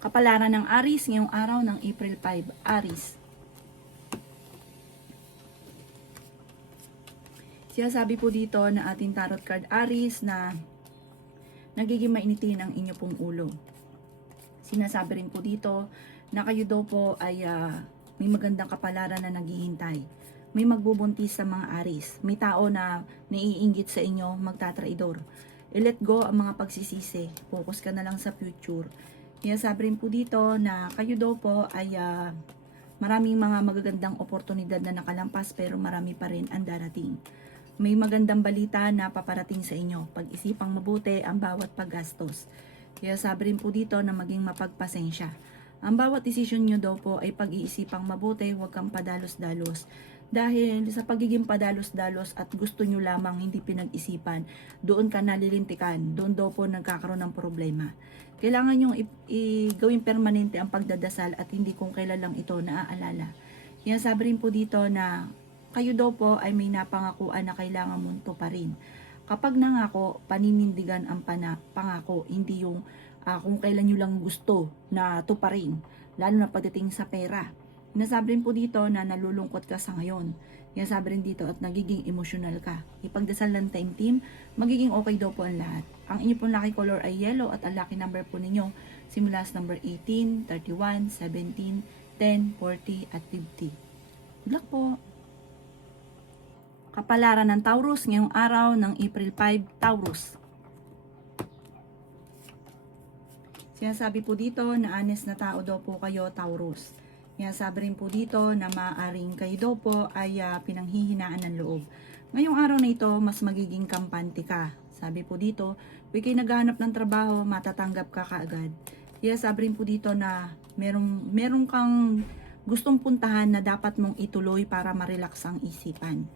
Kapalaran ng Aries ngayong araw ng April 5. Aries. Sinasabi po dito na ating tarot card Aries na nagiging mainitin ang inyo pong ulo. Sinasabi rin po dito na kayo daw po ay may magandang kapalaran na naghihintay. May magbubuntis sa mga Aries. May tao na naiinggit sa inyo, magtatraidor. I-let go ang mga pagsisisi. Focus ka na lang sa future. Sinasabi rin po dito na kayo daw po ay maraming mga magagandang oportunidad na nakalampas pero marami pa rin ang darating. May magandang balita na paparating sa inyo. Pag-isipang mabuti ang bawat paggastos. Sinasabi rin po dito na maging mapagpasensya. Ang bawat desisyon nyo daw po ay pag-iisipang mabuti, huwag kang padalos-dalos. Dahil sa pagiging padalos-dalos at gusto nyo lamang hindi pinag-isipan, doon ka nalilintikan, doon daw po nagkakaroon ng problema. Kailangan nyo gawing permanente ang pagdadasal at hindi kung kailan lang ito naaalala. Sinasabi rin po dito na kayo daw po ay may napangakuan na kailangan mong tuparin. Kapag nangako, paninindigan ang pangako, hindi yung kung kailan nyo lang gusto na tuparin, lalo na pagdating sa pera. Sinasabi rin po dito na nalulungkot ka sa ngayon. Sinasabi rin dito at nagiging emosyonal ka. Ipagdasal ng time team, magiging okay daw po ang lahat. Ang inyo pong lucky color ay yellow at ang lucky number po ninyo simula sa number 18, 31, 17, 10, 40 at 50. Good luck po! Kapalaran ng Taurus ngayong araw ng April 5, Taurus. Sinasabi po dito na honest na tao daw po kayo, Taurus. Sinasabi rin po dito na maaaring kayo daw po ay pinanghihinaan ng loob. Ngayong araw na ito, mas magiging kampante ka. Sabi po dito, kung kayo naghahanap ng trabaho, matatanggap ka kaagad. Sinasabi rin po dito na merong kang gustong puntahan na dapat mong ituloy para ma-relax ang isipan.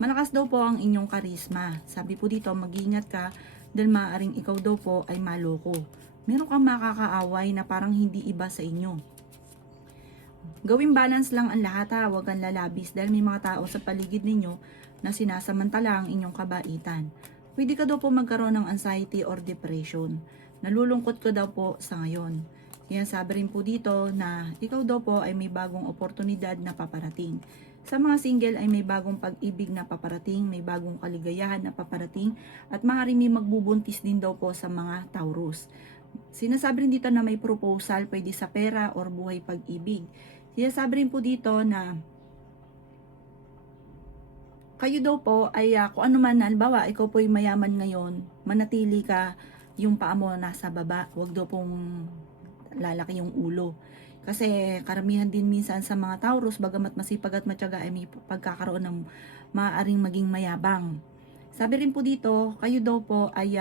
Malakas daw po ang inyong karisma. Sabi po dito, mag-ingat ka dahil maaaring ikaw daw po ay maloko. Meron kang makakaaway na parang hindi iba sa inyo. Gawing balance lang ang lahat ha, huwag kang lalabis dahil may mga tao sa paligid ninyo na sinasamantala ang inyong kabaitan. Pwede ka daw po magkaroon ng anxiety or depression. Nalulungkot ka daw po sa ngayon. Sinasabi rin po dito na ikaw daw po ay may bagong oportunidad na paparating. Sa mga single ay may bagong pag-ibig na paparating, may bagong kaligayahan na paparating, at maaaring may magbubuntis din daw po sa mga Taurus. Sinasabi rin dito na may proposal, pwede sa pera or buhay pag-ibig. Sinasabi rin po dito na kayo daw po ay kung ano man, halimbawa, ikaw po ay mayaman ngayon, manatili ka yung paa mo nasa baba, huwag daw pong lalaki yung ulo. Kasi karamihan din minsan sa mga Taurus, bagamat masipag at matyaga ay may pagkakaroon ng maaaring maging mayabang. Sabi rin po dito, kayo daw po ay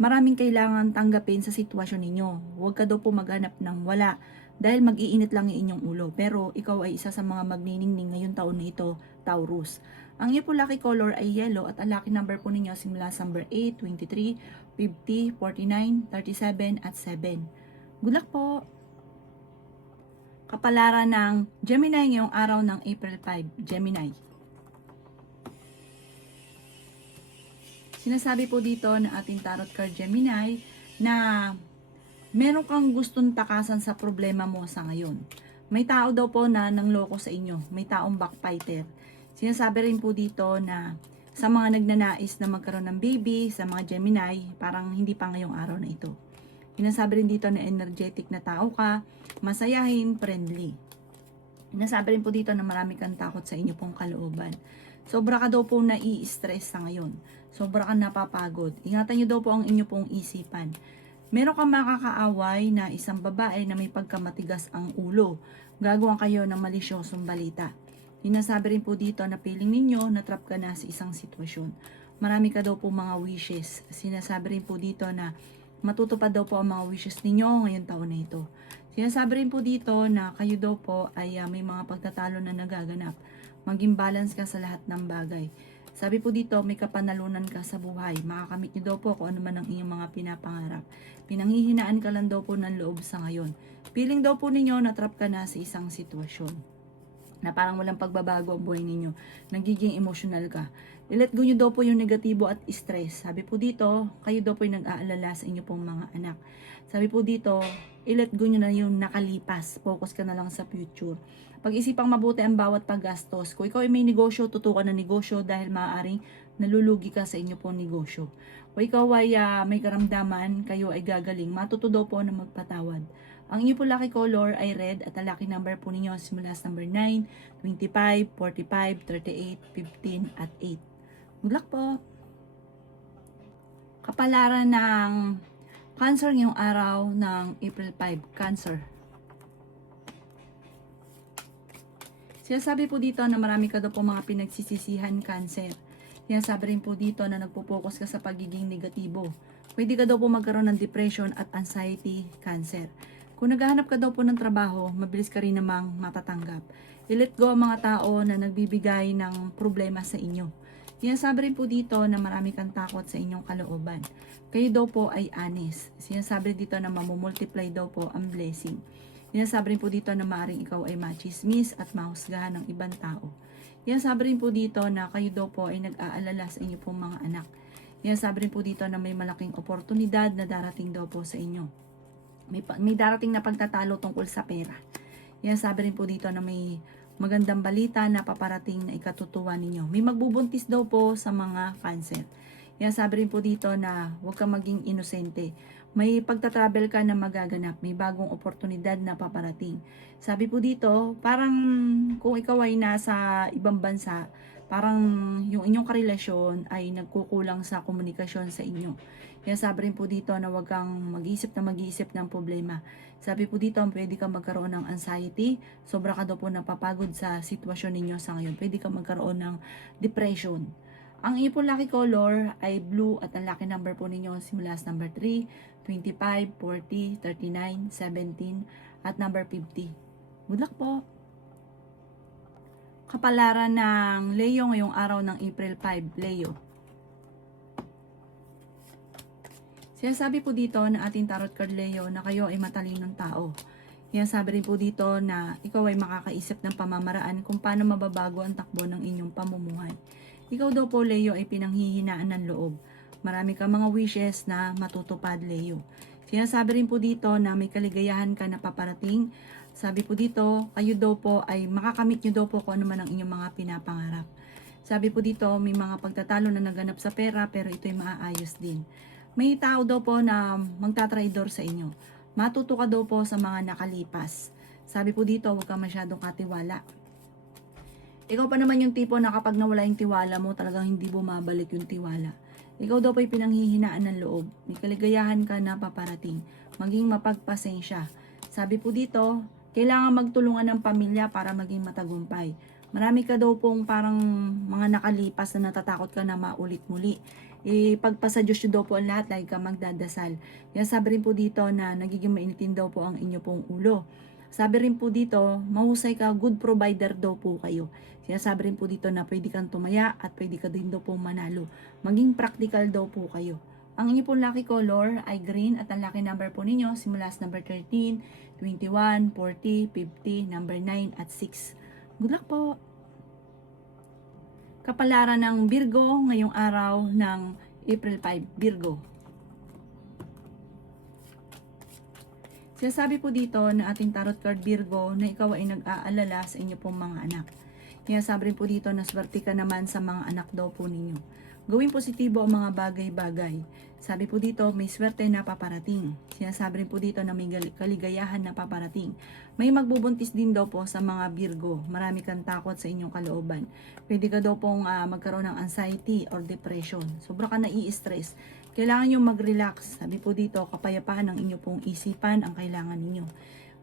maraming kailangan tanggapin sa sitwasyon ninyo. Huwag ka daw po maghanap ng wala dahil mag-iinit lang yung inyong ulo. Pero ikaw ay isa sa mga magniningning ngayong taon na ito, Taurus. Ang iyo po lucky color ay yellow at ang lucky number po ninyo simula sa number 8, 23, 50, 49, 37 at 7. Good luck po! Kapalaran ng Gemini ngayong araw ng April 5, Gemini. Sinasabi po dito na ating tarot card Gemini na meron kang gustong takasan sa problema mo sa ngayon. May tao daw po na nangloko sa inyo. May taong backbiter. Sinasabi rin po dito na sa mga nagnanais na magkaroon ng baby, sa mga Gemini, parang hindi pa ngayong araw na ito. Sinasabi rin dito na energetic na tao ka, masayahin, friendly. Sinasabi rin po dito na marami kang takot sa inyo pong kalooban. Sobra ka daw po nai-stress sa ngayon. Sobra kang napapagod. Ingatan nyo daw po ang inyo pong isipan. Meron kang makakaaway na isang babae na may pagkamatigas ang ulo. Gagawa kayo ng malisyosong balita. Sinasabi rin po dito na feeling ninyo na trap ka na sa isang sitwasyon. Marami ka daw po mga wishes. Sinasabi rin po dito na matutupad daw po ang mga wishes ninyo ngayong taon na ito. Sinasabi rin po dito na kayo daw po ay may mga pagtatalo na nagaganap. Maging balance ka sa lahat ng bagay. Sabi po dito, may kapanalunan ka sa buhay. Makakamit niyo daw po kung ano man ang inyong mga pinapangarap. Pinanghihinaan ka lang daw po ng loob sa ngayon. Feeling daw po ninyo na trap ka na sa isang sitwasyon. na parang walang pagbabago ang buhay ninyo. Nagiging emotional ka. I-let go nyo daw po yung negatibo at stress. Sabi po dito, kayo daw po yung nag-aalala sa inyo pong mga anak. Sabi po dito, i-let go nyo na yung nakalipas. Focus ka na lang sa future. Pag-isipang mabuti ang bawat paggastos. Kung ikaw ay may negosyo, tutukan ng negosyo dahil maaaring nalulugi ka sa inyo pong negosyo. Kung ikaw ay may karamdaman, kayo ay gagaling, matuto daw po na magpatawad. Ang inyo po lucky color ay red at ang lucky number po ninyo simula sa number 9, 25, 45, 38, 15 at 8. Good luck po! Kapalaran ng Cancer ngayong araw ng April 5, Cancer. Sinasabi po dito na marami ka daw po mga pinagsisisihan, Cancer. Sinasabi rin po dito na nagpo-focus ka sa pagiging negatibo. Pwede ka daw po magkaroon ng depression at anxiety, Cancer. Kung naghahanap ka daw po ng trabaho, mabilis ka rin namang matatanggap. I-let go ang mga tao na nagbibigay ng problema sa inyo. Sinasabi rin po dito na marami kang takot sa inyong kalooban. Kayo daw po ay honest. Sinasabi dito na mamumultiply daw po ang blessing. Sinasabi rin po dito na maaaring ikaw ay machismis at mahusgahan ng ibang tao. Sinasabi rin po dito na kayo daw po ay nag-aalala sa inyo pong mga anak. Sinasabi rin po dito na may malaking oportunidad na darating daw po sa inyo. May darating na pagtatalo tungkol sa pera. Sinasabi rin po dito na may magandang balita na paparating na ikatutuwa ninyo. May magbubuntis daw po sa mga Cancer. Sinasabi rin po dito na huwag kang maging inosente. May pagtatravel ka na magaganap. May bagong oportunidad na paparating. Sabi po dito, parang kung ikaw ay nasa ibang bansa, parang yung inyong karelasyon ay nagkukulang sa komunikasyon sa inyo. Kaya sabi rin po dito na huwag kang mag-iisip ng problema. Sabi po dito, pwede kang magkaroon ng anxiety, sobra ka daw po napapagod sa sitwasyon ninyo sa ngayon. Pwede kang magkaroon ng depression. Ang inyo po lucky color ay blue at ang lucky number po ninyo simula sa number 3, 25, 40, 39, 17 at number 50. Good luck po! Kapalaran ng Leo ngayong araw ng April 5, Leo. Sinasabi po dito na ating tarot card Leo na kayo ay matalinong tao. Sinasabi rin po dito na ikaw ay makakaisip ng pamamaraan kung paano mababago ang takbo ng inyong pamumuhay. Ikaw daw po Leo ay pinanghihinaan ng loob. Marami kang mga wishes na matutupad Leo. Sinasabi rin po dito na may kaligayahan ka na paparating. Sabi po dito, kayo daw po ay makakamit nyo daw po kung ano man ang inyong mga pinapangarap. Sabi po dito, may mga pagtatalo na naganap sa pera pero ito ay maaayos din. May tao daw po na magtatraidor sa inyo. Matuto ka daw po sa mga nakalipas. Sabi po dito, huwag ka masyadong katiwala. Ikaw pa naman yung tipo na kapag nawala yung tiwala mo, talagang hindi bumabalik yung tiwala. Ikaw daw po ay pinanghihinaan ng loob. May kaligayahan ka na paparating. Maging mapagpasensya. Sabi po dito, kailangan magtulungan ng pamilya para maging matagumpay. Marami ka daw pong parang mga nakalipas na natatakot ka na maulit muli. Pagpasa Diyos daw po ang lahat, lagi ka magdadasal. Kaya sabi rin po dito na nagiging mainitin daw po ang inyo pong ulo. Sabi rin po dito, mahusay ka, good provider daw po kayo. Sinasabi rin po dito na pwede kang tumaya at pwede ka din daw po manalo. Maging practical daw po kayo. Ang inyo pong lucky color ay green at ang lucky number po ninyo simula sa number 13, 21, 40, 50, number 9 at 6. Good luck po! Kapalaran ng Virgo ngayong araw ng April 5, Virgo. Sinasabi po dito na ating tarot card Virgo na ikaw ay nag-aalala sa inyo pong mga anak. Sinasabi rin po dito na swerte ka naman sa mga anak daw po ninyo. Gawing positibo ang mga bagay-bagay. Sabi po dito, may swerte na paparating. Sinasabi rin po dito na may kaligayahan na paparating. May magbubuntis din daw po sa mga Virgo. Marami kang takot sa inyong kalooban. Pwede ka daw pong magkaroon ng anxiety or depression. Sobra ka nai-stress. Kailangan nyo mag-relax. Sabi po dito, kapayapaan ng inyo pong isipan ang kailangan ninyo.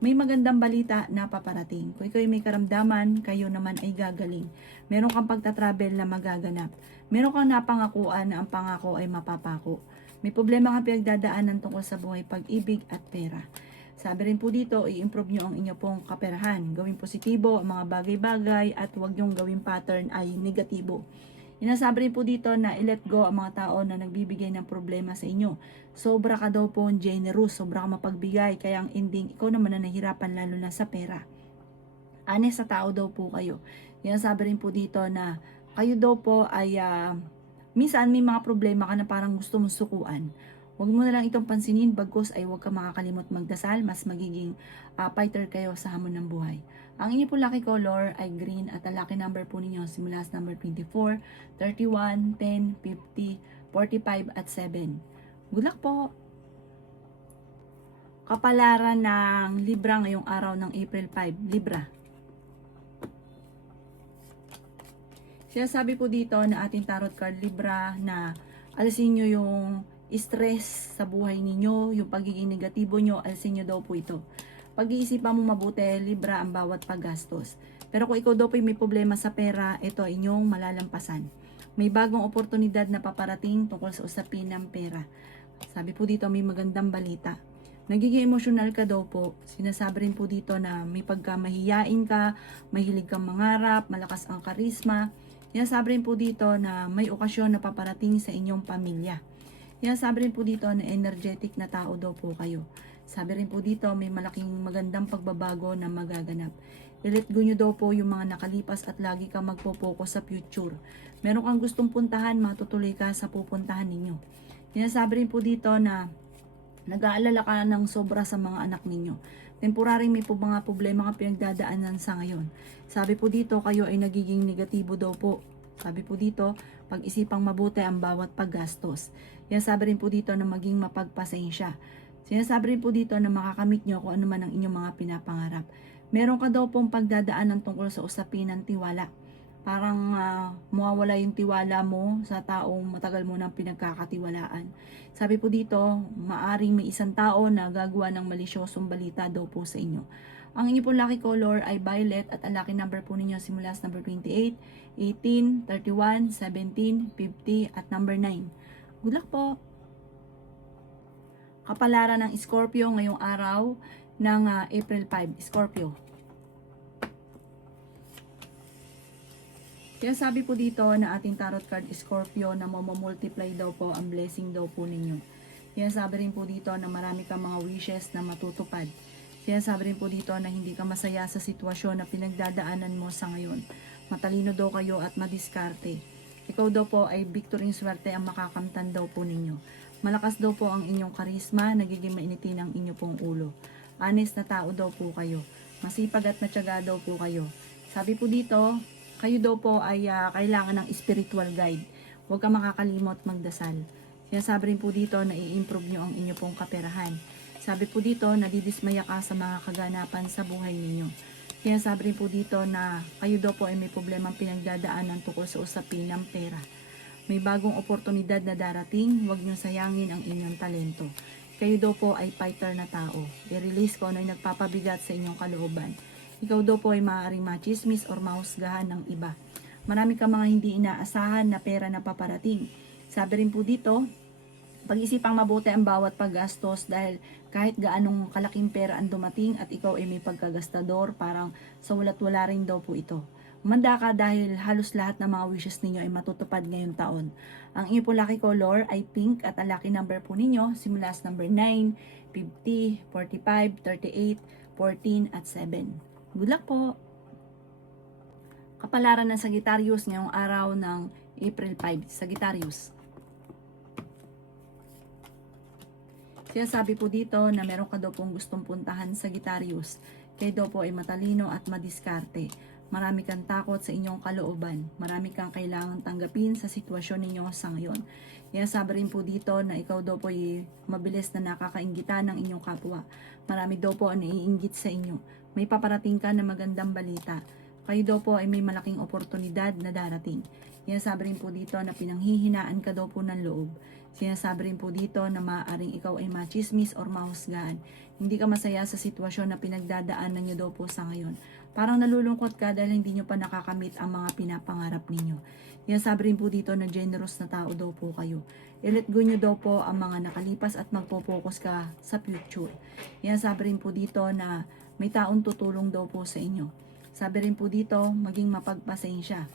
May magandang balita na paparating. Kung ikaw ay may karamdaman, kayo naman ay gagaling. Meron kang pagtatravel na magaganap. Meron kang napangakuan na ang pangako ay mapapako. May problema kang pinagdadaanan tungkol sa buhay, pag-ibig at pera. Sabi rin po dito, i-improve nyo ang inyo pong kaperahan. Gawing positibo ang mga bagay-bagay at huwag nyong gawing pattern ay negatibo. Inasabi rin po dito na i-let go ang mga tao na nagbibigay ng problema sa inyo. Sobra ka daw po generous, sobra ka mapagbigay, kaya ang ending, ikaw naman na nahihirapan lalo na sa pera. Honest sa tao daw po kayo. Sinasabi rin po dito na kayo daw po ay minsan may mga problema ka na parang gusto mong sukuan. Huwag mo na lang itong pansinin, bagkus ay huwag ka makakalimot magdasal, mas magiging fighter kayo sa hamon ng buhay. Ang inyo po lucky color ay green at ang lucky number po ninyo simula sa number 24, 31, 10, 50, 45 at 7. Good luck po! Kapalaran ng Libra ngayong araw ng April 5, Libra. Sinasabi po dito na ating tarot card Libra na alisin nyo yung stress sa buhay ninyo, yung pagiging negatibo nyo, alisin nyo daw po ito. Pag-iisipan mo mabuti, Libra, ang bawat paggastos. Pero kung ikaw daw po may problema sa pera, ito inyong malalampasan. May bagong oportunidad na paparating tungkol sa usapin ng pera. Sabi po dito, may magandang balita. Nagiging emosyonal ka daw po. Sinasabi rin po dito na may pagkamahiyain ka, mahilig kang mangarap, malakas ang karisma. Sinasabi rin po dito na may okasyon na paparating sa inyong pamilya. Sinasabi rin po dito na energetic na tao daw po kayo. Sabi rin po dito may malaking magandang pagbabago na magaganap. I-let go nyo daw po yung mga nakalipas at lagi ka magpo-focus sa future. Meron kang gustong puntahan, matutuloy ka sa pupuntahan ninyo. Sinasabi rin po dito na nag-aalala ka ng sobra sa mga anak ninyo. Temporary may po mga problema ka pinagdadaanan sa ngayon. Sabi po dito, kayo ay nagiging negatibo daw po. Sabi po dito, pag-isipang mabuti ang bawat paggastos. Sinasabi rin po dito na maging mapagpasensya. Sinasabi rin po dito na makakamit nyo kung ano man ang inyong mga pinapangarap. Meron ka daw pong pagdadaanan tungkol sa usapin ng tiwala. Parang mawawala yung tiwala mo sa taong matagal mo nang pinagkakatiwalaan. Sabi po dito, maaring may isang tao na gagawa ng malisyosong balita daw po sa inyo. Ang inyo pong lucky color ay violet at ang lucky number po ninyo simula sa number 28, 18, 31, 17, 50 at number 9. Good luck po! Kapalaran ng Scorpio ngayong araw ng April 5. Scorpio. Kaya sabi po dito na ating tarot card Scorpio na mamamultiply daw po ang blessing daw po ninyo. Kaya sabi rin po dito na marami kang mga wishes na matutupad. Kaya sabi rin po dito na hindi ka masaya sa sitwasyon na pinagdadaanan mo sa ngayon. Matalino daw kayo at madiskarte. Ikaw daw po ay victory swerte ang makakamtan daw po ninyo. Malakas daw po ang inyong karisma, nagiging mainitin ang inyo pong ulo. Honest na tao daw po kayo. Masipag at matyaga daw po kayo. Sabi po dito, kayo daw po ay kailangan ng spiritual guide. Huwag ka makakalimot magdasal. Sinasabi rin po dito na i-improve nyo ang inyo pong kaperahan. Sabi po dito, nadidismaya ka sa mga kaganapan sa buhay ninyo. Sinasabi rin po dito na kayo daw po ay may problemang pinagdadaanan tungkol sa usapin ng pera. May bagong oportunidad na darating, huwag nyo sayangin ang inyong talento. Kayo daw po ay fighter na tao. I-release ko ano yung nagpapabigat sa inyong kalooban. Ikaw daw po ay maaaring machismis or mahusgahan ng iba. Marami ka mga hindi inaasahan na pera na paparating. Sabi rin po dito, pag-isipang mabuti ang bawat paggastos dahil kahit gaanong kalaking pera ang dumating at ikaw ay may pagkagastador, parang sa walat-wala rin daw po ito. Umanda ka dahil halos lahat ng mga wishes ninyo ay matutupad ngayong taon. Ang inyo po lucky color ay pink at ang lucky number po ninyo simula sa number 9, 50, 45, 38, 14 at 7. Good luck po! Kapalaran ng Sagittarius ngayong araw ng April 5. Sagittarius. Sinasabi po dito na meron ka daw pong gustong puntahan Sagittarius. Kayo daw po ay matalino at madiskarte. Marami kang takot sa inyong kalooban. Marami kang kailangan tanggapin sa sitwasyon ninyo sa ngayon. Sinasabi rin po dito na ikaw daw po ay mabilis na nakakainggitan ng inyong kapwa. Marami daw po ang naiinggit sa inyo. May paparating ka na magandang balita. Kayo daw po ay may malaking oportunidad na darating. Sinasabi rin po dito na pinanghihinaan ka daw po ng loob. Sinasabi rin po dito na maaaring ikaw ay machismis or mahusgahan. Hindi ka masaya sa sitwasyon na pinagdadaanan nyo daw po sa ngayon. Parang nalulungkot ka dahil hindi nyo pa nakakamit ang mga pinapangarap ninyo. Sinasabi rin po dito na generous na tao daw po kayo. I-let go nyo daw po ang mga nakalipas at magpo-focus ka sa future. Sinasabi rin po dito na may taong tutulong daw po sa inyo. Sabi rin po dito, maging mapagpasensya.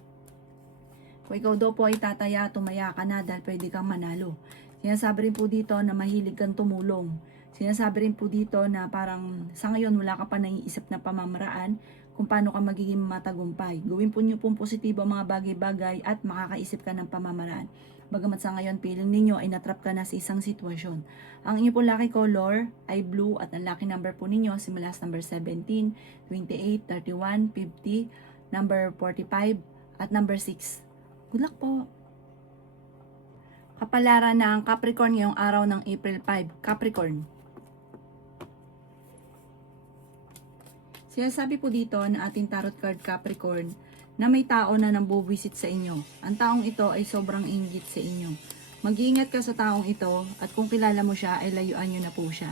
Kung ikaw daw po ay tataya, tumaya ka na dahil pwede kang manalo. Sinasabi rin po dito na mahilig kang tumulong. Sinasabi rin po dito na parang sa ngayon wala ka pa naiisip na pamamaraan kung paano ka magiging matagumpay. Gawin po niyo pong positibo ang mga bagay-bagay at makakaisip ka ng pamamaraan. Bagamat sa ngayon, feeling ninyo ay natrap ka na sa isang sitwasyon. Ang inyo po lucky color ay blue at ang lucky number po ninyo simula sa number 17, 28, 31, 50, number 45, at number 6. Good luck po! Kapalaran ng Capricorn ngayong araw ng April 5. Capricorn. Sinasabi po dito na ating tarot card Capricorn na may tao na nambubuwisit sa inyo. Ang taong ito ay sobrang inggit sa inyo. Mag-iingat ka sa taong ito at kung kilala mo siya ay layuan nyo na po siya.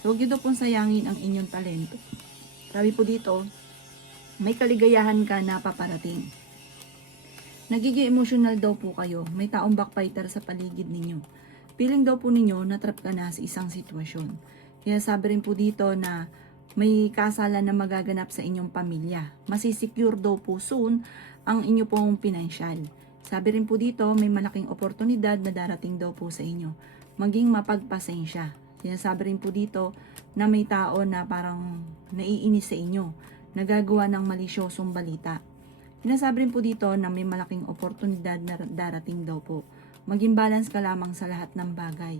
So, huwag nyo daw pong sayangin ang inyong talento. Sabi po dito, may kaligayahan ka na paparating. Nagiging emotional daw po kayo. May taong backbiter sa paligid ninyo. Feeling daw po ninyo na trap ka na sa isang sitwasyon. Kaya sabi rin po dito na may kasalan na magaganap sa inyong pamilya. Masisecure daw po soon ang inyo pong pinansyal. Sabi rin po dito, may malaking oportunidad na darating daw po sa inyo. Maging mapagpasensya. Sinasabi rin po dito na may tao na parang naiinis sa inyo, nagagawa ng malisyosong balita. Sinasabi rin po dito na may malaking oportunidad na darating daw po. Maging balance ka lamang sa lahat ng bagay.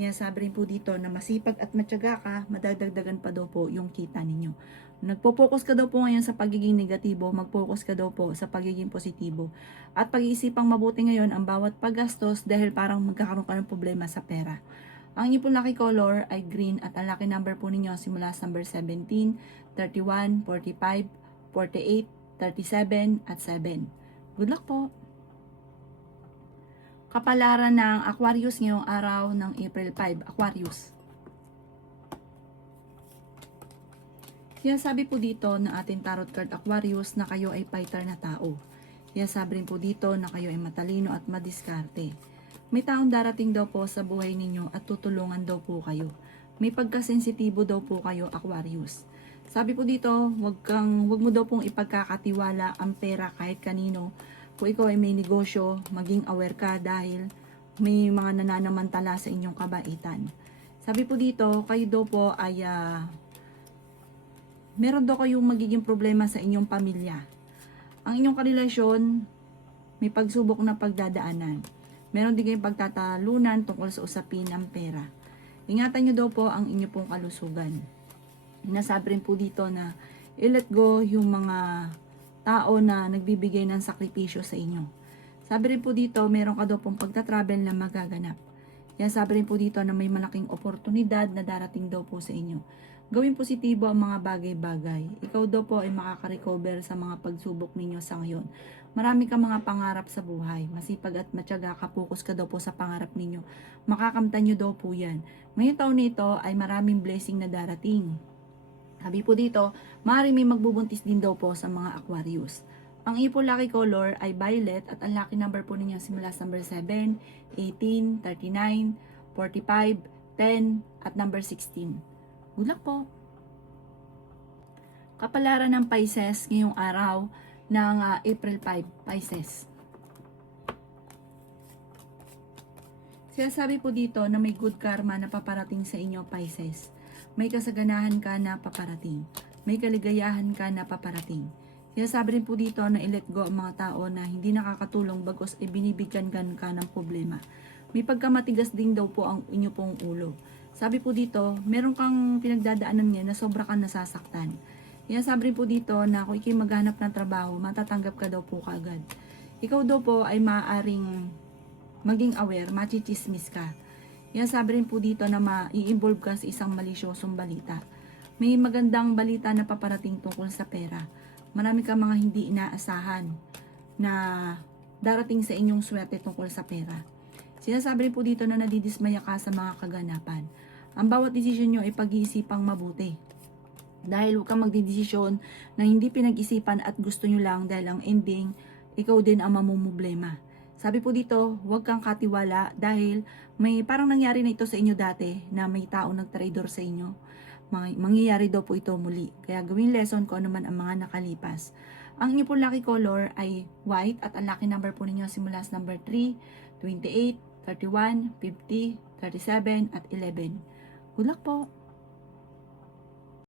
Sinasabi rin po dito na masipag at matyaga ka, madadagdagan pa daw po yung kita ninyo. Nagpo-focus ka daw po ngayon sa pagiging negatibo, mag-focus ka daw po sa pagiging positibo. At pag-iisipang mabuti ngayon ang bawat paggastos dahil parang magkakaroon ka ng problema sa pera. Ang inyo po lucky color ay green at ang lucky number po ninyo simula sa number 17, 31, 45, 48, 37, at 7. Good luck po! Kapalaran ng Aquarius ngayong araw ng April 5. Aquarius. Sabi po dito ng ating tarot card Aquarius na kayo ay fighter na tao. Sabi rin po dito na kayo ay matalino at madiskarte. May taong darating daw po sa buhay ninyo at tutulungan daw po kayo. May pagkasensitibo daw po kayo Aquarius. Sabi po dito, wag mo daw pong ipagkakatiwala ang pera kahit kanino. Kung ikaw ay may negosyo, maging aware ka dahil may mga nananamantala sa inyong kabaitan. Sabi po dito, kayo daw po ay meron daw kayong magiging problema sa inyong pamilya. Ang inyong karelasyon, may pagsubok na pagdadaanan. Meron din kayong pagtatalunan tungkol sa usapin ng pera. Ingatan nyo daw po ang inyong pong kalusugan. Nasabi rin po dito na i-let go yung mga tao na nagbibigay ng sakripisyo sa inyo. Sabi rin po dito, meron ka daw pong pagta-travel na magaganap. Kaya sabi rin po dito na may malaking oportunidad na darating daw po sa inyo. Gawin positibo ang mga bagay-bagay. Ikaw daw po ay makaka-recover sa mga pagsubok ninyo sa ngayon. Marami kang mga pangarap sa buhay. Masipag at matyaga ka, focus ka daw po sa pangarap ninyo. Makakamtan nyo daw po yan. Ngayong taon nito ay maraming blessing na darating. Sabi po dito, maaaring may magbubuntis din daw po sa mga Aquarius. Ang ipo lucky color ay violet at ang lucky number po ninyo simula sa number 7, 18, 39, 45, 10, at number 16. Good luck po! Kapalaran ng Pisces ngayong araw ng April 5, Pisces. Sinasabi po dito na may good karma na paparating sa inyo, Pisces. May kasaganahan ka na paparating. May kaligayahan ka na paparating. Kaya sabi rin po dito na i-let go ang mga tao na hindi nakakatulong bagos e binibigyan ka ng problema. May pagkamatigas din daw po ang inyo pong ulo. Sabi po dito, meron kang pinagdadaanan niya na sobra kang nasasaktan. Kaya sabi rin po dito na kung ikay maghanap ng trabaho, matatanggap ka daw po kaagad. Ikaw daw po ay maaaring maging aware, machichismis ka. Kaya sabi rin po dito na ma-i-involve ka sa isang malisyosong balita. May magandang balita na paparating tungkol sa pera. Marami kang mga hindi inaasahan na darating sa inyong swerte tungkol sa pera. Sinasabi rin po dito na nadidismaya ka sa mga kaganapan. Ang bawat desisyon nyo ay pag-iisipang mabuti. Dahil huwag kang magdidesisyon na hindi pinag-isipan at gusto nyo lang dahil ang ending, ikaw din ang mamumblema. Sabi po dito, huwag kang katiwala dahil may parang nangyari na ito sa inyo dati na may tao nag-traitor sa inyo. Mangyayari daw po ito muli. Kaya gawin lesson ko ano man ang mga nakalipas. Ang inyo po lucky color ay white at ang lucky number po ninyo simula sa number 3, 28, 31, 50, 37, at 11. Good luck po!